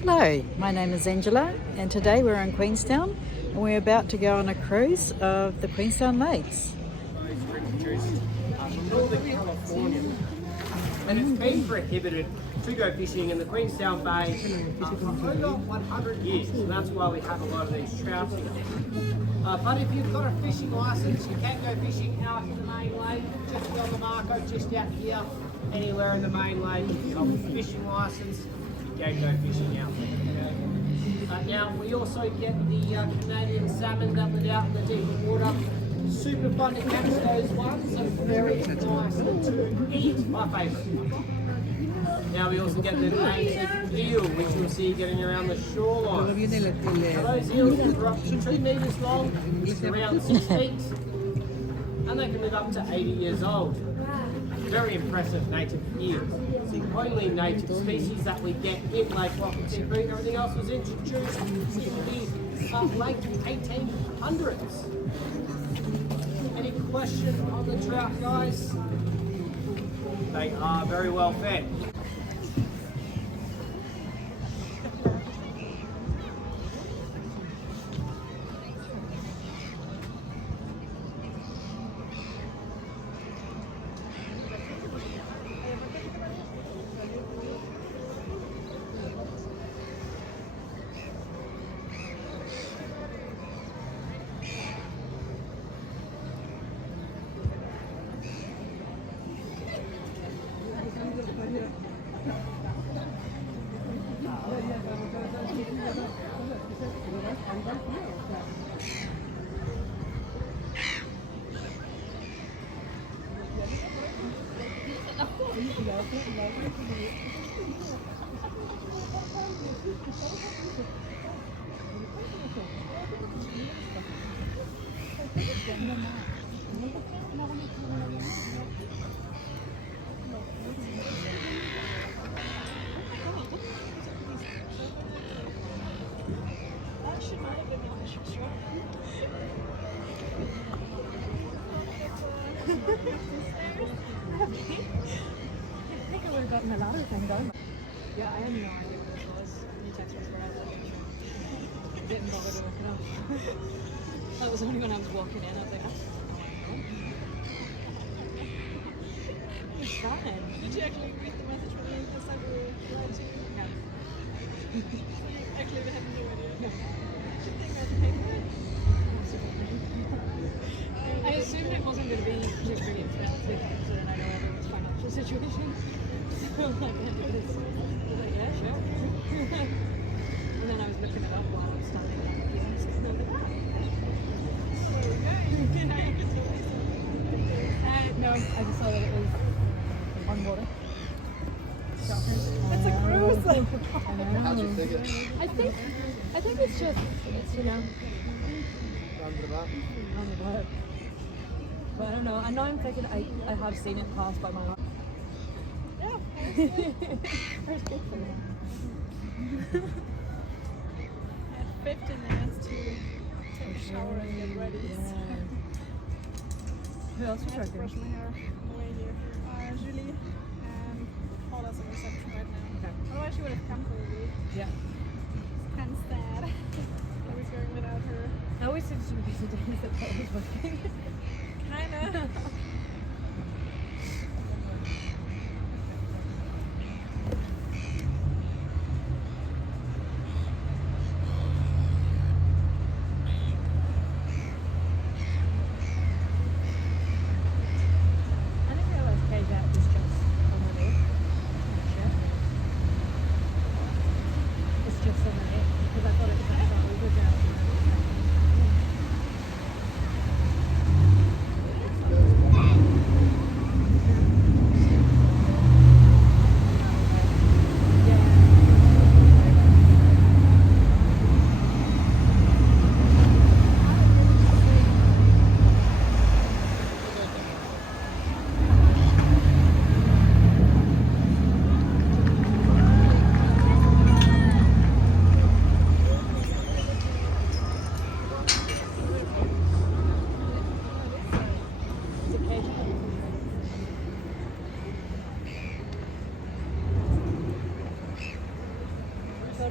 Hello, my name is Angela and today we're in Queenstown and we're about to go on a cruise of the Queenstown Lakes. From Northern California, and it's been prohibited to go fishing in the Queenstown Bay for over 100 years, and that's why we have a lot of these trout here. But if you've got a fishing license, you can go fishing out in the main lake, just beyond the Marco, just out here, anywhere in the main lake. If you've got a fishing license, you can go fishing out there. Now, we also get the Canadian salmon that live out in the deeper water. Super fun to catch those ones, and very nice to eat, my favourite. Now we also get the native eel, which you'll see getting around the shoreline. Now those eels are up to 2 metres long, around 6 feet, and they can live up to 80 years old. Very impressive native eel. It's the only native species that we get in Lake Wakatipu. Everything else was introduced in the late 1800s. Any questions on the trout, guys? They are very well fed. I think I would have gotten a ladder thing going. Yeah, I had no idea what it was. You text me where I was. Didn't bother to look it up. That was only when I was walking in. I was like, that's what's that? Did you actually read the message from the cyber live to you? No. Actually, they had no idea. No. Should they go to pay for it? I assumed it wasn't going to be particularly expensive, so then I know everyone's financial situation. So I'm like, I do this. I was like, yeah, sure. And then I was looking it up while I was standing at the kiosk. And I was like, no, I just saw that it was on water. It's a cruise. How's your ticket? I think it's just, you know, Round the back? on the boat. But I don't know. I know I'm thinking I have seen it pass by my life. Yeah. Where's good for me? I had 15 minutes to take a shower and get ready. Yeah. Who else I was have to brush working? my hair on the way here. Julie and Paula's on reception right now. Okay. Otherwise she would have come probably. Yeah. It's kind of sad. I was going without her. I always think it would be the days that Paul was working. Kinda. I didn't realise K-Jet was just on the lake. Shit. It's just on the lake because I thought it was like over down.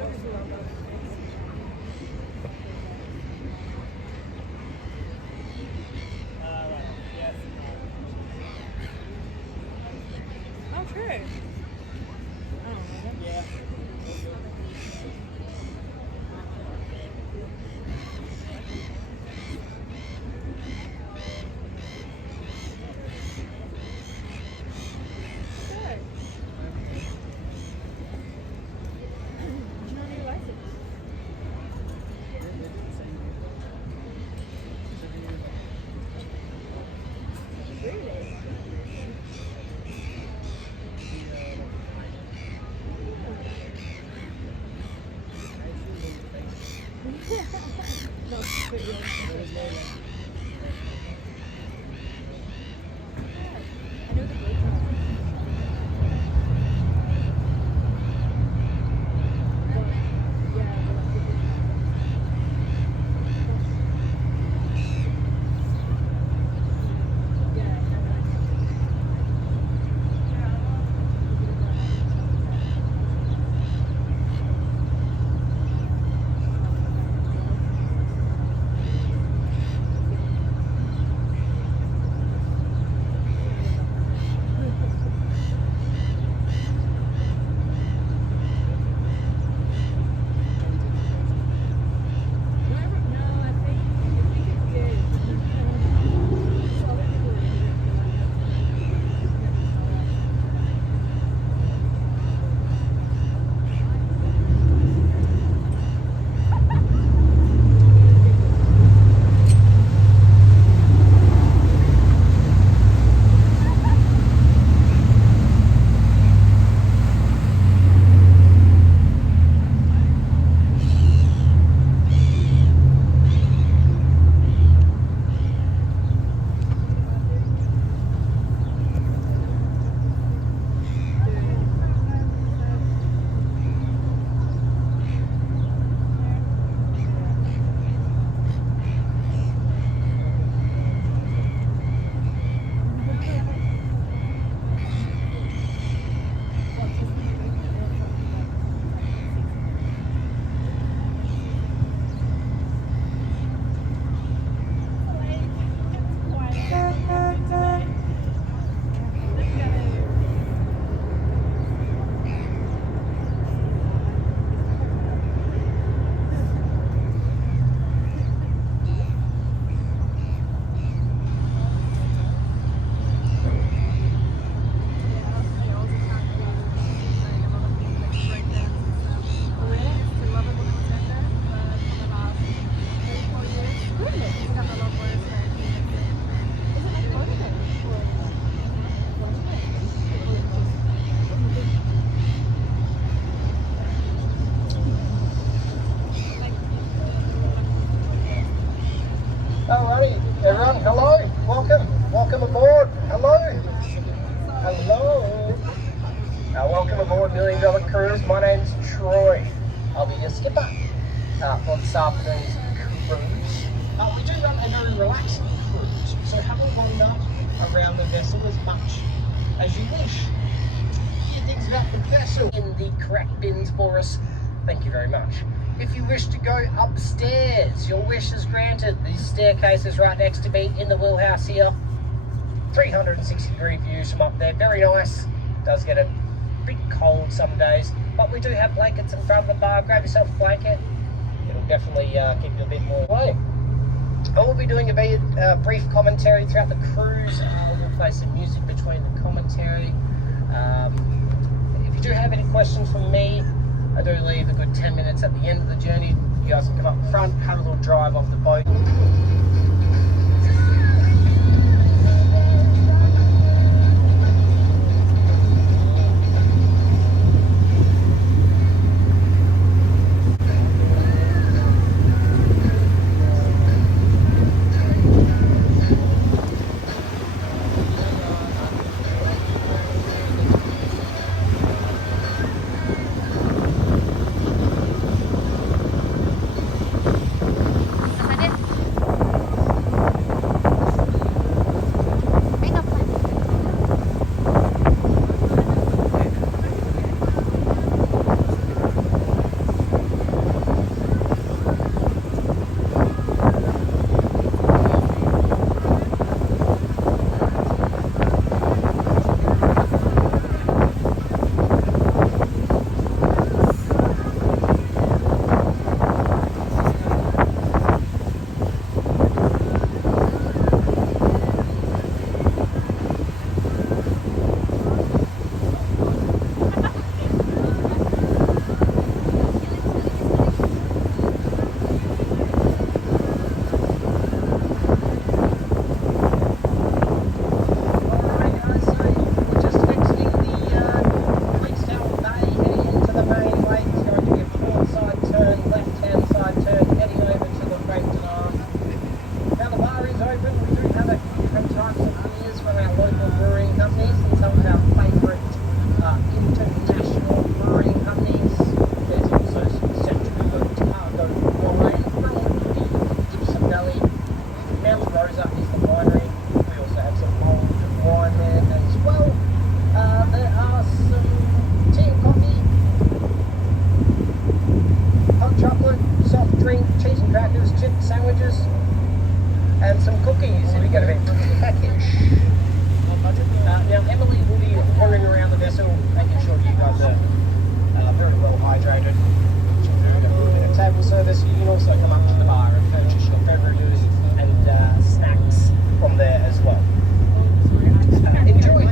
Oh, true. Oh, yeah. Alrighty, everyone, hello, welcome aboard, hello. Welcome aboard Million Dollar Cruise. My name's Troy. I'll be your skipper for this afternoon's cruise. We do run a very relaxing cruise, so have a wander around the vessel as much as you wish. Few things about the vessel in the correct bins for us. Thank you very much. If you wish to go upstairs, your wish is granted. The staircase is right next to me in the wheelhouse here. 360-degree views from up there. Very nice. Does get a bit cold some days, but we do have blankets in front of the bar. Grab yourself a blanket. It'll definitely keep you a bit more away. I will be doing a brief commentary throughout the cruise. We'll play some music between the commentary. If you do have any questions from me, I do leave a good 10 minutes at the end of the journey. You guys can come up front, have a little drive off the boat. table service. You can also come up to the bar and purchase your beverages and snacks from there as well. Enjoy!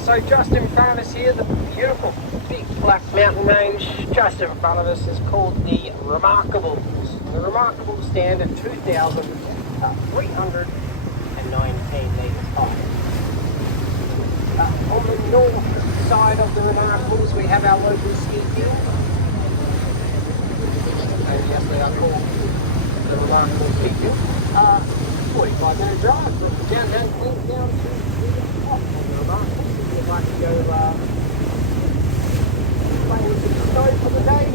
So just in front of us here, the beautiful big black mountain range just in front of us is called the Remarkables. The Remarkables stand at 2,319 metres high. On the north side of the Remarkables we have our local ski hill. And yes, they are called the Remarkable Ski Hill. 45-minute drive from downtown Queenstown to the top of the Remarkables. Like to go play with some snow for the day.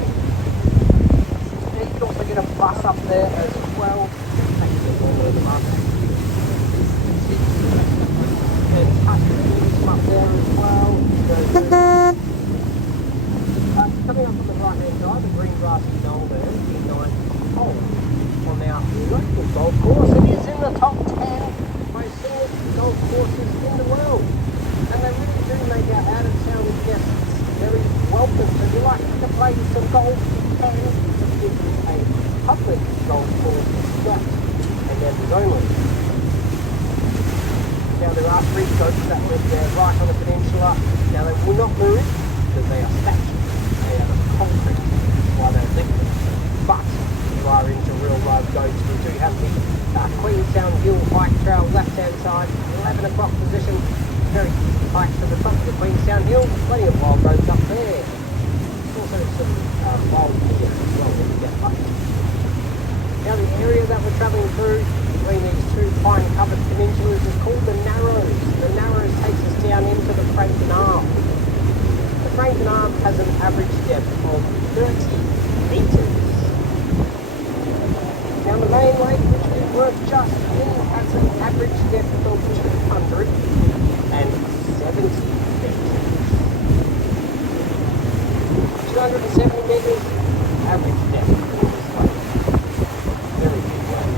And you can also get a bus up there as well. Takes you all over the market. And touch up there as well. Coming up on the right hand side, the green grassy knoll there, the 9th hole on our local golf course. It is in the top 10 most scenic golf courses in the world. And they really do make our out-of-town guests very welcome. So if you like to play some golf, you can. This is a public golf course, not a members only. Now there are 3 goats that live there right on the peninsula. Now they will not move because they are statues. They are concrete while they're liquid. But if you are into real live goats, we do have the Queenstown Hill Hike Trail left-hand side, 11 o'clock position. Very easy hike to the top of the Queenstown Hill. Plenty of wild goats up there. Also some wild deer as well when you get hiked. Now the area that we're travelling through between these 2 pine-covered peninsulas is called the Narrows. The Narrows takes us down into the Franklin Arm. The Franklin Arm has an average depth of 30 metres. Now the main lake which we work just in has an average depth of 270 metres. 270 metres average depth in this lake. Very big lake.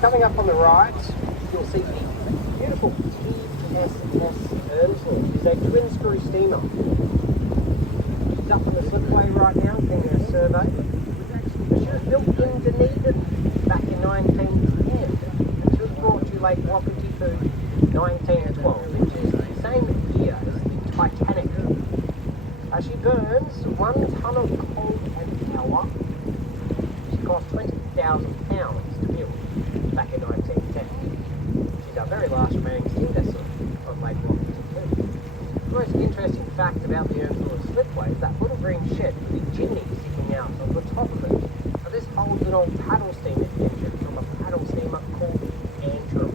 coming up on the right, you'll see the beautiful TSS Earnshaw. It's a twin screw steamer. She's up on the slipway right now, being a survey. She was built in Dunedin back in 1910, and she was brought to Lake Wakatipu 1912, which is the same year as the Titanic. She burns 1 tonne of coal an hour. She cost £20,000 to build back in 1910. She's a very large remaining steam vessel on Lake Wakatipu. The most interesting fact about the Earnshaw Slipway is that little green shed with the chimney sticking out on the top of it. Now this holds an old paddle steamer engine from a paddle steamer called the Antrim,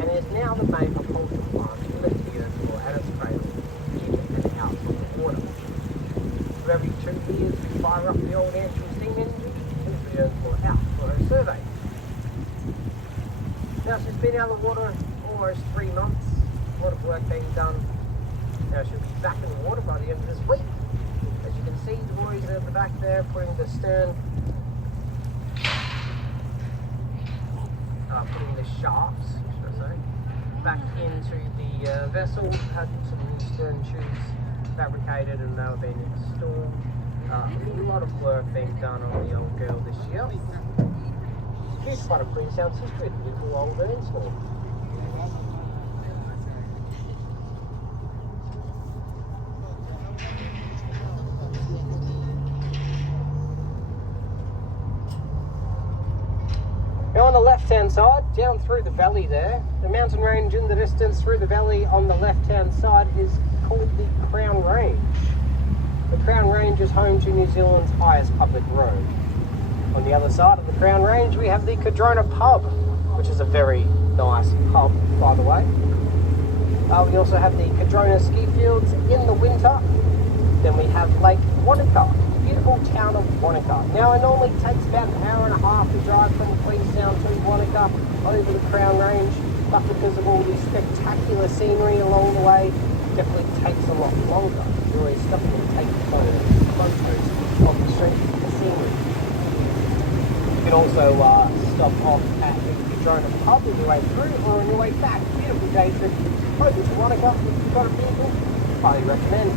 and is now the main propulsion plant to lift the Earnshaw and its cradle in and out of the water. So every 2 years we fire up the old Antrim steam engine and the Earnshaw out for her survey. Now she's been out of the water almost 3 months, a lot of work being done. Now she'll be back in the water by the end of this week. As you can see, the boys are at the back there putting the stern, putting the shafts, should I say, back into the vessel. Had some new stern tubes fabricated and they were being installed. A lot of work being done on the old girl this year. Huge part of Queenstown's history, the little old Earnshaw. Now on the left-hand side, down through the valley there, the mountain range in the distance through the valley on the left-hand side is called the Crown Range. The Crown Range is home to New Zealand's highest public road. On the other side of the Crown Range we have the Cadrona Pub, which is a very nice pub, by the way. We also have the Cadrona ski fields in the winter. Then we have Lake Wanaka, beautiful town of Wanaka. Now it normally takes about an hour and a half to drive from Queenstown to Wanaka over the Crown Range, but because of all the spectacular scenery along the way, it definitely takes a lot longer. You always stop and take photos of the street and the scenery. You can also stop off at the Cadrona Pub on your way through or on your way back. Beautiful day trip over to Wanaka if you've got a vehicle. Highly recommend.